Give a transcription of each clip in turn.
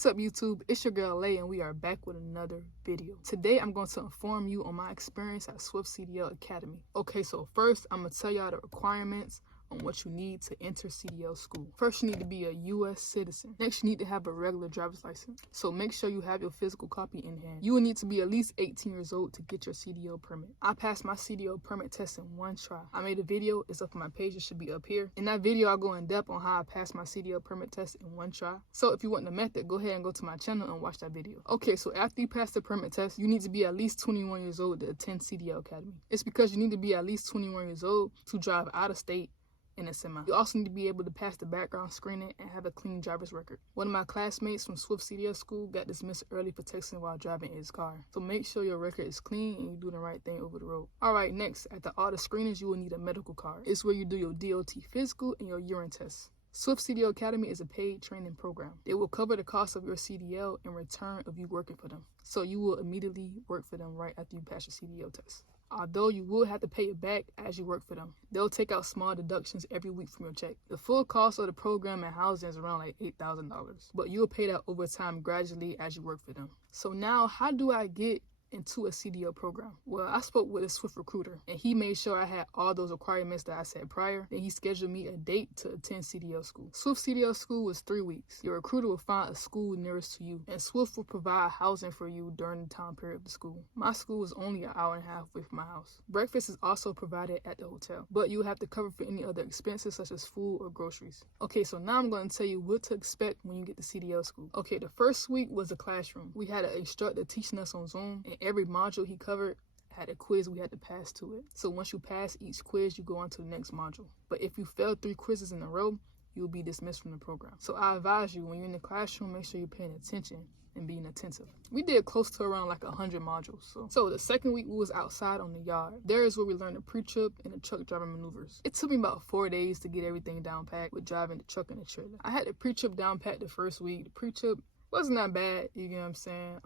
What's up YouTube, it's your girl Lay and we are back with another video. Today I'm going to inform you on my experience at Swift CDL Academy. Okay, so first I'm going to tell y'all the requirements on what you need to enter CDL school. First, you need to be a U.S. citizen. Next, you need to have a regular driver's license. So make sure you have your physical copy in hand. You will need to be at least 18 years old to get your CDL permit. I passed my CDL permit test in one try. I made a video, it's up on my page, it should be up here. In that video, I'll go in depth on how I passed my CDL permit test in one try. So if you want the method, go ahead and go to my channel and watch that video. Okay, so after you pass the permit test, you need to be at least 21 years old to attend CDL Academy. It's because you need to be at least 21 years old to drive out of state in a semi. You also need to be able to pass the background screening and have a clean driver's record. One of my classmates from Swift CDL school got dismissed early for texting while driving in his car. So make sure your record is clean and you do the right thing over the road. Alright, next, after all the screenings, you will need a medical card. It's where you do your DOT physical and your urine test. Swift CDL Academy is a paid training program. They will cover the cost of your CDL in return of you working for them. So you will immediately work for them right after you pass your CDL test. Although you will have to pay it back as you work for them. They'll take out small deductions every week from your check. The full cost of the program and housing is around like $8,000, but you'll pay that over time gradually as you work for them. So now, how do I get into a CDL program? Well, I spoke with a Swift recruiter and he made sure I had all those requirements that I said prior. Then he scheduled me a date to attend CDL school. Swift CDL school was 3 weeks. Your recruiter will find a school nearest to you and Swift will provide housing for you during the time period of the school. My school was only an hour and a half away from my house. Breakfast is also provided at the hotel, but you have to cover for any other expenses such as food or groceries. Okay, so now I'm going to tell you what to expect when you get to CDL school. Okay, the first week was a classroom. We had an instructor teaching us on Zoom and every module he covered had a quiz we had to pass to it. So once you pass each quiz, you go on to the next module. But if you fail 3 quizzes in a row, you'll be dismissed from the program. So I advise you, when you're in the classroom, make sure you're paying attention and being attentive. We did close to around like 100 modules. So the second week we was outside on the yard. There is where we learned the pre-trip and the truck driving maneuvers. It took me about 4 days to get everything down packed with driving the truck and the trailer. I had the pre-trip down packed the first week. The pre-trip wasn't that bad, you get what I'm saying?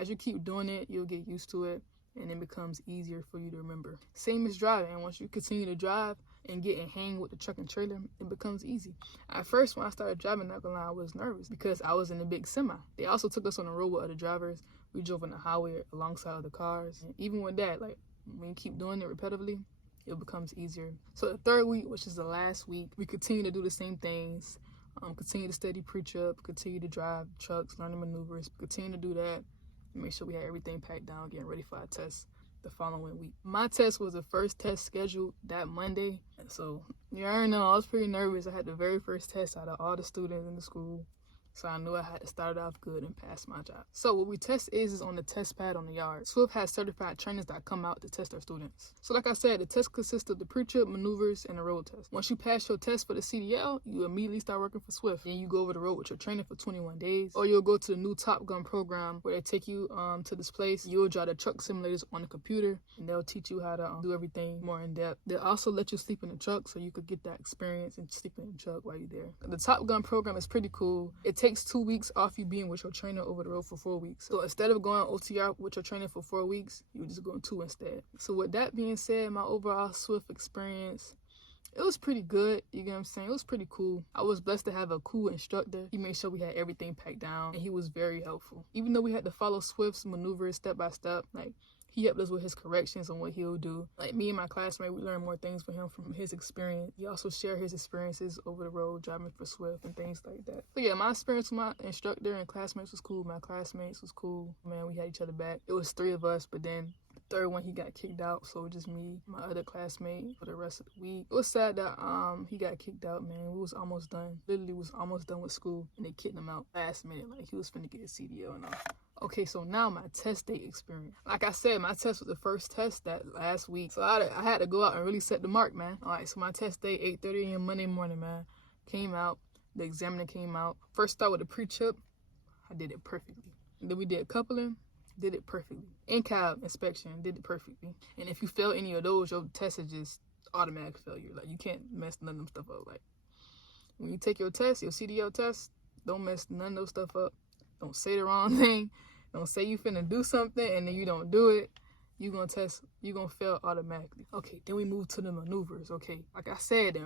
As you keep doing it, you'll get used to it and it becomes easier for you to remember. Same as driving, and once you continue to drive and get in hang with the truck and trailer, it becomes easy. At first, when I started driving, not gonna lie, I was nervous because I was in a big semi. They also took us on the road with other drivers. We drove on the highway alongside other cars. And even with that, like when you keep doing it repetitively, it becomes easier. So the third week, which is the last week, we continue to do the same things. Continue to study pre-trip, continue to drive trucks, learning maneuvers, continue to do that, and make sure we had everything packed down, getting ready for our test the following week. My test was the first test scheduled that Monday, so you already know I was pretty nervous. I had the very first test out of all the students in the school, so I knew I had to start it off good and pass my job. So what we test is on the test pad on the yard. Swift has certified trainers that come out to test their students. So like I said, the test consists of the pre-trip, maneuvers, and the road test. Once you pass your test for the CDL, you immediately start working for Swift. Then you go over the road with your trainer for 21 days. Or you'll go to the new Top Gun program where they take you to this place. You'll drive the truck simulators on the computer and they'll teach you how to do everything more in depth. They'll also let you sleep in the truck so you could get that experience and sleep in the truck while you're there. The Top Gun program is pretty cool. It takes 2 weeks off you being with your trainer over the road for 4 weeks. So instead of going OTR with your trainer for 4 weeks, you would just go 2 instead. So with that being said, my overall Swift experience, it was pretty good, you get what I'm saying? It was pretty cool. I was blessed to have a cool instructor. He made sure we had everything packed down and he was very helpful. Even though we had to follow Swift's maneuvers step by step, like he helped us with his corrections on what he'll do. Like me and my classmate, we learned more things from him from his experience. He also shared his experiences over the road driving for Swift and things like that. So yeah, my experience with my instructor and classmates was cool. My classmates was cool. Man, we had each other back. It was 3 of us, but then the third one, he got kicked out. So just me, my other classmate for the rest of the week. It was sad that he got kicked out, man. We was almost done. Literally was almost done with school and they kicked him out last minute. Like he was finna get a CDL and all. Okay, so now my test day experience. Like I said, my test was the first test that last week. So I had to go out and really set the mark, man. All right, so my test day, 8:30 a.m. Monday morning, man. Came out, the examiner came out. First start with the pre-trip, I did it perfectly. And then we did coupling, did it perfectly. In-cab inspection, did it perfectly. And if you fail any of those, your test is just automatic failure. Like you can't mess none of them stuff up. Like when you take your test, your CDL test, don't mess none of those stuff up. Don't say the wrong thing. Don't say you finna do something and then you don't do it. You gonna fail automatically. Okay, then we move to the maneuvers. Okay, like I said, the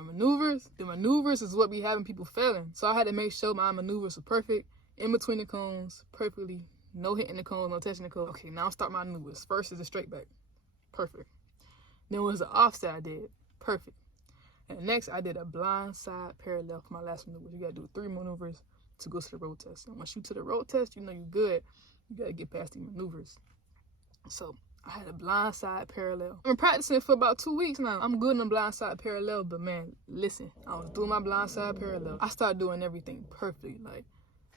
maneuvers is what be having people failing. So I had to make sure my maneuvers were perfect in between the cones, perfectly. No hitting the cones, no touching the cones. Okay, now I'll start my maneuvers. First is a straight back. Perfect. Then was the offset I did. Perfect. And next, I did a blind side parallel for my last maneuver. You gotta do 3 maneuvers to go to the road test. And once you to the road test, you know you're good. You gotta get past these maneuvers. So I had a blind side parallel. I've been practicing for about 2 weeks now. I'm good on blind side parallel, but man, listen, I was doing my blind side parallel. I started doing everything perfectly. Like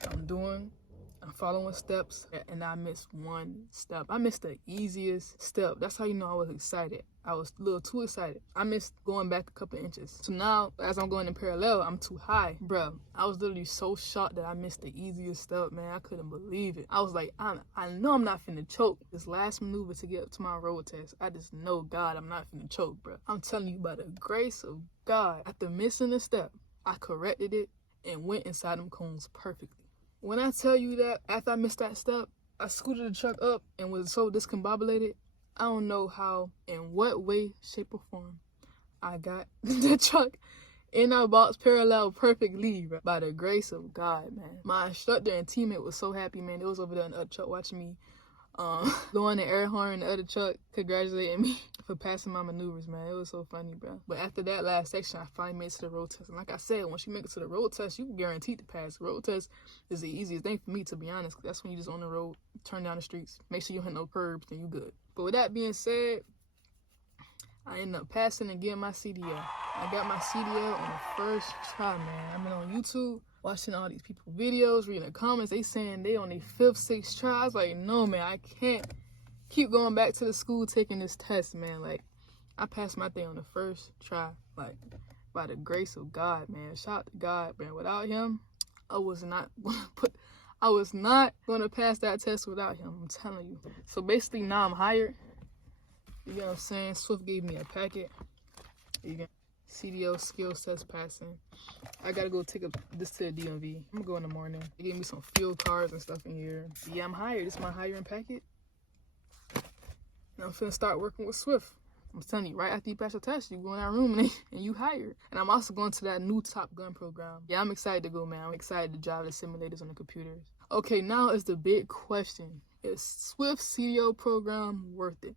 I'm following steps, and I missed one step. I missed the easiest step. That's how you know I was excited. I was a little too excited. I missed going back a couple inches. So now, as I'm going in parallel, I'm too high. Bro, I was literally so shocked that I missed the easiest step, man. I couldn't believe it. I was like, I know I'm not finna choke. This last maneuver to get up to my road test, I just know, God, I'm not finna choke, bro. I'm telling you, by the grace of God, after missing a step, I corrected it and went inside them cones perfectly. When I tell you that after I missed that step, I scooted the truck up and was so discombobulated, I don't know how, in what way, shape, or form, I got the truck in our box parallel perfectly, bro. By the grace of God, man. My instructor and teammate was so happy, man. They was over there in the other truck watching me blowing the air horn in the other truck, congratulating me for passing my maneuvers, man. It was so funny, bro. But after that last section, I finally made it to the road test. And like I said, once you make it to the road test, you guaranteed to pass. The road test is the easiest thing for me, to be honest. That's when you just on the road, turn down the streets, make sure you hit no curbs, then you good. But with that being said, I ended up passing and getting my CDL. I got my CDL on the first try, man. I've been on YouTube watching all these people videos, reading the comments. They saying they on their 5th, 6th try. I was like, no, man, I can't keep going back to the school taking this test, man. Like, I passed my thing on the first try, like, by the grace of God, man. Shout out to God, man. Without him, I was not gonna pass that test without him, I'm telling you. So basically now I'm hired. You know what I'm saying? Swift gave me a packet. You got CDL skills test passing. I gotta go take this to the DMV. I'm gonna go in the morning. They gave me some fuel cards and stuff in here. Yeah, I'm hired. This is my hiring packet. And I'm finna start working with Swift. I'm telling you, right after you pass your test, you go in that room and you hired. And I'm also going to that new Top Gun program. Yeah, I'm excited to go, man. I'm excited to drive the simulators on the computers. Okay, now is the big question. Is Swift CDL program worth it?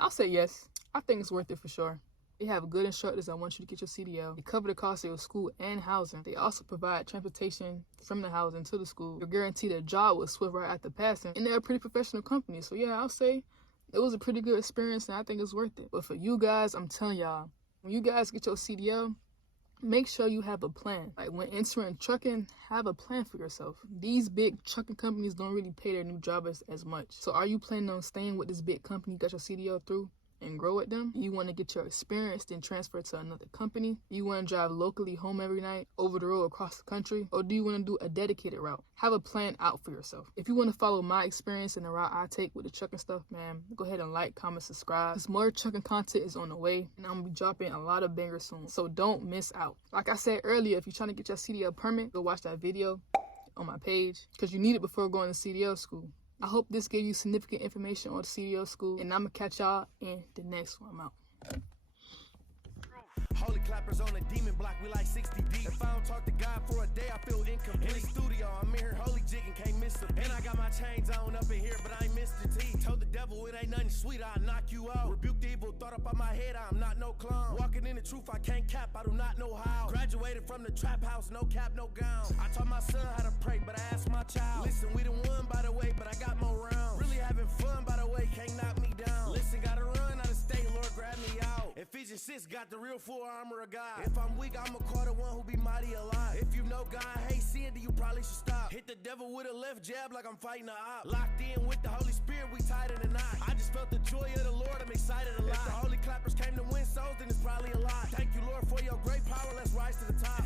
I'll say yes. I think it's worth it for sure. They have good instructors that want you to get your CDL. They cover the cost of your school and housing. They also provide transportation from the housing to the school. You're guaranteed a job with Swift right after passing. And they're a pretty professional company. So yeah, I'll say it was a pretty good experience and I think it's worth it. But for you guys, I'm telling y'all, when you guys get your CDL, make sure you have a plan. Like when entering trucking, have a plan for yourself. These big trucking companies don't really pay their new drivers as much. So are you planning on staying with this big company you got your CDL through and grow with them? You want to get your experience, then transfer to another company? You want to drive locally home every night, over the road across the country? Or do you want to do a dedicated route? Have a plan out for yourself. If you want to follow my experience and the route I take with the trucking stuff, man, go ahead and like, comment, subscribe. Because more trucking content is on the way, and I'm going to be dropping a lot of bangers soon. So don't miss out. Like I said earlier, if you're trying to get your CDL permit, go watch that video on my page, because you need it before going to CDL school. I hope this gave you significant information on the CDL school, and I'm going to catch y'all in the next one. I'm out. Holy clappers on a demon block, we like 60 deep. If I don't talk to God for a day, I feel incomplete. In the studio, I'm in here holy jigging, can't miss a beat. And I got my chains on up in here, but I ain't missed the teeth. Told the devil it ain't nothing sweet, I'll knock you out. Rebuke the evil thought up on my head, I'm not no clown. Walking in the truth, I can't cap, I do not know how. Graduated from the trap house, no cap, no gown. I taught my son how to pray, but I asked my child. Listen, we done won by the way, but I got more rounds. Really having fun by the way, can't knock me down. Listen, gotta run out of state, Lord grab me out. Ephesians 6 got the real full armor of God. If I'm weak, I'ma call the one who be mighty alive. If you know God hate sin, then you probably should stop. Hit the devil with a left jab like I'm fighting a op. Locked in with the Holy Spirit, we tied in a knot. I just felt the joy of the Lord, I'm excited a lot. If the holy clappers came to win souls, then it's probably a lot. Thank you, Lord, for your great power, let's rise to the top.